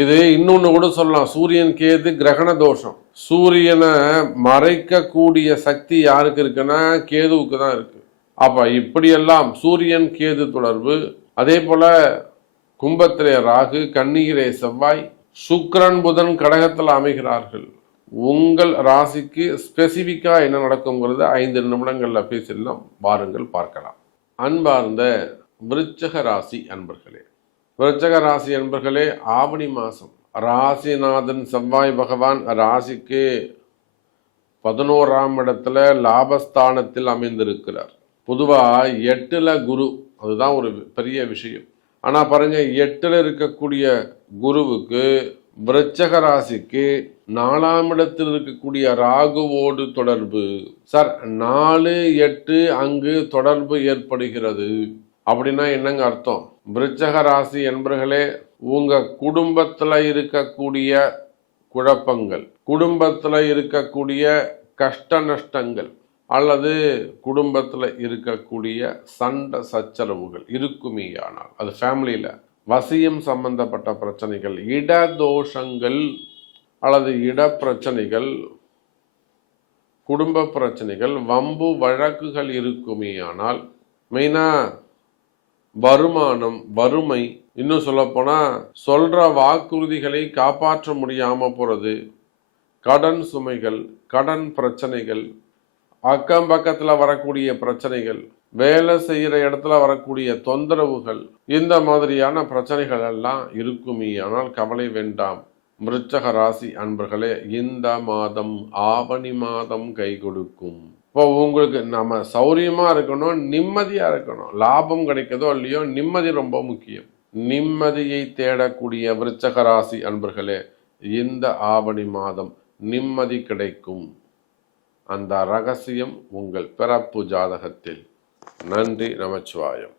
இது இன்னொன்னு கூட சொல்லலாம். சூரியன் கேது கிரகண தோஷம். சூரியனை மறைக்கக்கூடிய சக்தி யாருக்கு இருக்குன்னா கேதுவுக்கு தான் இருக்கு. அப்ப இப்படியெல்லாம் சூரியன் கேது தொடர்பு அதே போல கும்பத்திலே ராகு கண்ணீரே செவ்வாய் சுக்ரன் புதன் கடகத்தில் அமைகிறார்கள். உங்கள் ராசிக்கு ஸ்பெசிஃபிக்காக என்ன நடக்குங்கிறத ஐந்து நிமிடங்களில் பேசிடலாம். வாருங்கள் பார்க்கலாம். அன்பார்ந்த விருச்சக ராசி அன்பர்களே விருச்சக ராசி என்பர்களே ஆவணி மாதம் ராசிநாதன் செவ்வாய் பகவான் ராசிக்கு பதினோராம் இடத்துல லாபஸ்தானத்தில் அமைந்திருக்கிறார். பொதுவாக எட்டில் குரு அதுதான் ஒரு பெரிய விஷயம். ஆனால் பாருங்க எட்டில் இருக்கக்கூடிய குருவுக்கு விருச்சக ராசிக்கு நாலாம் இடத்தில் இருக்கக்கூடிய ராகுவோடு தொடர்பு. சார் நாலு எட்டு அங்கு தொடர்பு ஏற்படுகிறது. அப்படின்னா என்னங்க அர்த்தம்? விருச்சக ராசி என்பர்களே உங்க குடும்பத்துல இருக்கக்கூடிய குழப்பங்கள் குடும்பத்துல இருக்கக்கூடிய கஷ்ட நஷ்டங்கள் அல்லது குடும்பத்துல இருக்கக்கூடிய சண்டை சச்சரவுகள் இருக்குமேயானால் அது ஃபேமிலியில வசியம் சம்பந்தப்பட்ட பிரச்சனைகள் இடதோஷங்கள் அல்லது இட பிரச்சனைகள் குடும்ப பிரச்சனைகள் வம்பு வழக்குகள் இருக்குமேயானால் மெயினாக வருமானம் வறுமை இன்னும் சொல்லப்போனால் சொல்கிற வாக்குறுதிகளை காப்பாற்ற முடியாமல் போகிறது கடன் சுமைகள் கடன் பிரச்சனைகள் அக்கம் பக்கத்தில் வரக்கூடிய பிரச்சனைகள் வேலை செய்கிற இடத்துல வரக்கூடிய தொந்தரவுகள் இந்த மாதிரியான பிரச்சனைகள் எல்லாம் இருக்குமே. ஆனால் கவலை வேண்டாம். மிருச்சக ராசி அன்பர்களே இந்த மாதம் ஆவணி மாதம் கை கொடுக்கும். இப்போ உங்களுக்கு நம்ம சௌரியமாக இருக்கணும் நிம்மதியாக இருக்கணும். லாபம் கிடைக்கதோ இல்லையோ நிம்மதி ரொம்ப முக்கியம். நிம்மதியை தேடக்கூடிய விருச்சக ராசி அன்பர்களே இந்த ஆவணி மாதம் நிம்மதி கிடைக்கும். அந்த ரகசியம் உங்கள் பிறப்பு ஜாதகத்தில். நன்றி நமச்சிவாயம்.